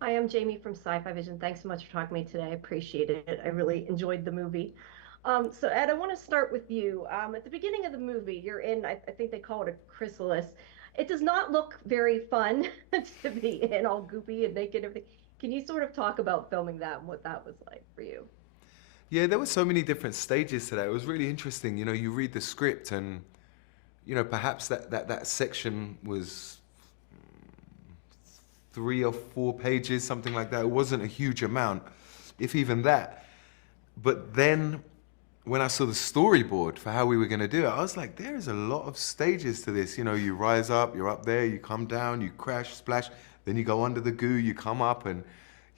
I am Jamie from Sci-Fi-Vision. Thanks so much for talking to me today. I appreciate it. I really enjoyed the movie. So Ed, I want to start with you. At the beginning of the movie, you're in, I think they call it a chrysalis. It does not look very fun to be in all goopy and naked and everything. Can you sort of talk about filming that and what that was like for you? Yeah, there were so many different stages to that. It was really interesting. You read the script and, perhaps that section was 3 or 4 pages, something like that. It wasn't a huge amount, if even that. But then when I saw the storyboard for how we were going to do it, I was like, there is a lot of stages to this. You rise up, you're up there, you come down, you crash, splash, then you go under the goo, you come up, and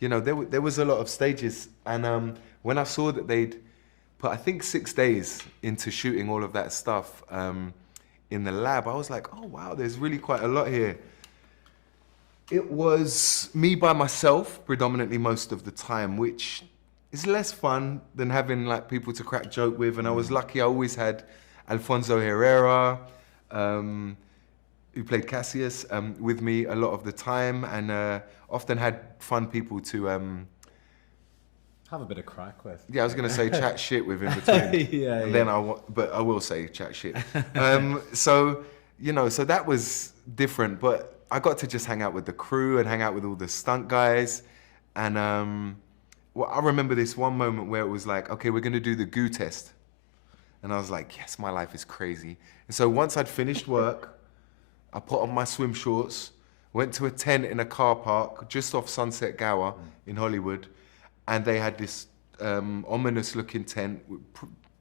there was a lot of stages. And when I saw that they'd put, I think, 6 days into shooting all of that stuff in the lab, I was like, oh wow, there's really quite a lot here. It was me by myself predominantly most of the time, which is less fun than having like people to crack joke with. And I was lucky; I always had Alfonso Herrera, who played Cassius, with me a lot of the time, and often had fun people to. Have a bit of crack with. Yeah, I was gonna say chat shit with in between. Yeah, And yeah. then but I will say chat shit. So that was different. But I got to just hang out with the crew and hang out with all the stunt guys, and well, I remember this one moment where it was like, okay, we're gonna do the goo test, and I was like, yes, my life is crazy. And so once I'd finished work, I put on my swim shorts, went to a tent in a car park just off Sunset Gower in Hollywood, and they had this ominous looking tent,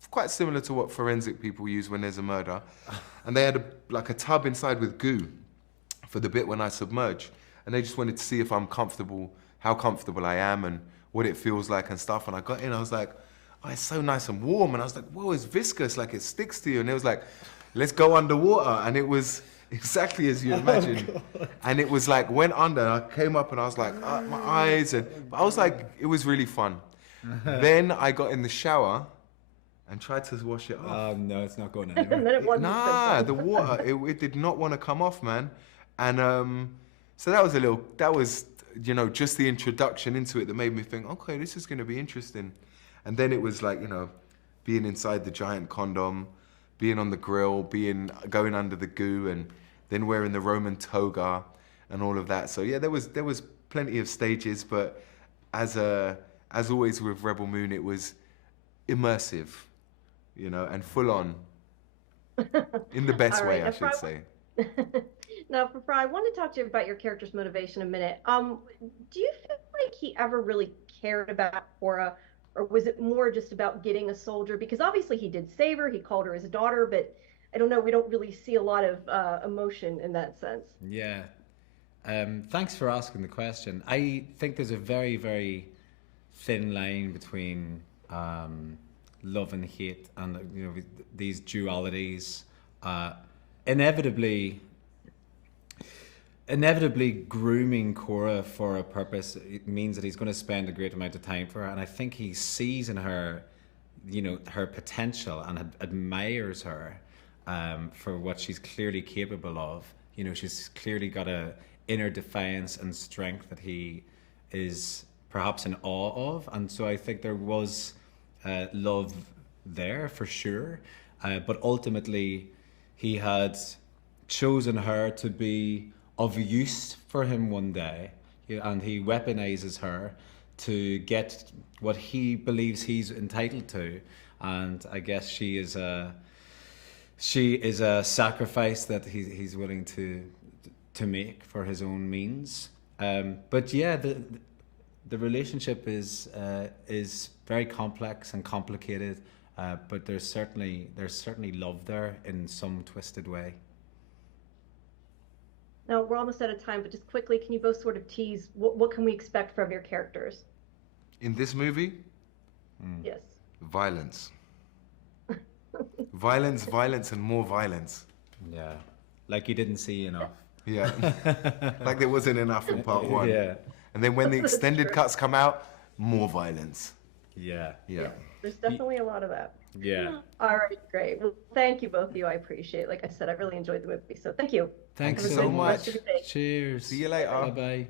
quite similar to what forensic people use when there's a murder. And they had like a tub inside with goo for the bit when I submerge. And they just wanted to see if I'm comfortable, how comfortable I am and what it feels like and stuff. And I got in, I was like, oh, it's so nice and warm. And I was like, whoa, it's viscous, like it sticks to you. And it was like, let's go underwater. And it was exactly as you imagined. And it was like, went under, and I came up and I was like, my eyes. And I was like, it was really fun. Then I got in the shower and tried to wash it off. No, it's not going And anywhere. then it wasn't so Nah, fun. the water, it did not want to come off, man. And so that was, just the introduction into it that made me think, okay, this is going to be interesting. And then it was like, being inside the giant condom, being on the grill, going under the goo, and then wearing the Roman toga and all of that. So yeah, there was plenty of stages, but as always with Rebel Moon, it was immersive, and full on in the best All way, right. I should say. Now, for Fry, I want to talk to you about your character's motivation in a minute. Do you feel like he ever really cared about Cora, or was it more just about getting a soldier? Because obviously he did save her, he called her his daughter, but I don't know, we don't really see a lot of emotion in that sense. Yeah. Thanks for asking the question. I think there's a very, very thin line between love and hate, and these dualities. Inevitably, grooming Cora for a purpose, it means that he's going to spend a great amount of time for her, and I think he sees in her, her potential and admires her for what she's clearly capable of. She's clearly got a inner defiance and strength that he is perhaps in awe of, and so I think there was love there for sure, but ultimately he had chosen her to be of use for him one day, and he weaponizes her to get what he believes he's entitled to, and I guess she is a sacrifice that he's willing to make for his own means. But yeah, the relationship is very complex and complicated, but there's certainly love there in some twisted way. Now, we're almost out of time, but just quickly, can you both sort of tease what can we expect from your characters? In this movie, Yes. violence. Violence, violence, and more violence. Yeah, like you didn't see enough. Yeah. Like there wasn't enough in part one. Yeah, And then when the That's extended true. cuts come out, more violence. yeah, Yeah. There's definitely a lot of that. yeah. All right, great. Well, thank you both of you. I appreciate it. Like I said, I really enjoyed the movie. So thank you. Thank Thanks you Have a so good much. rest of your day. Cheers. See you later. Bye bye.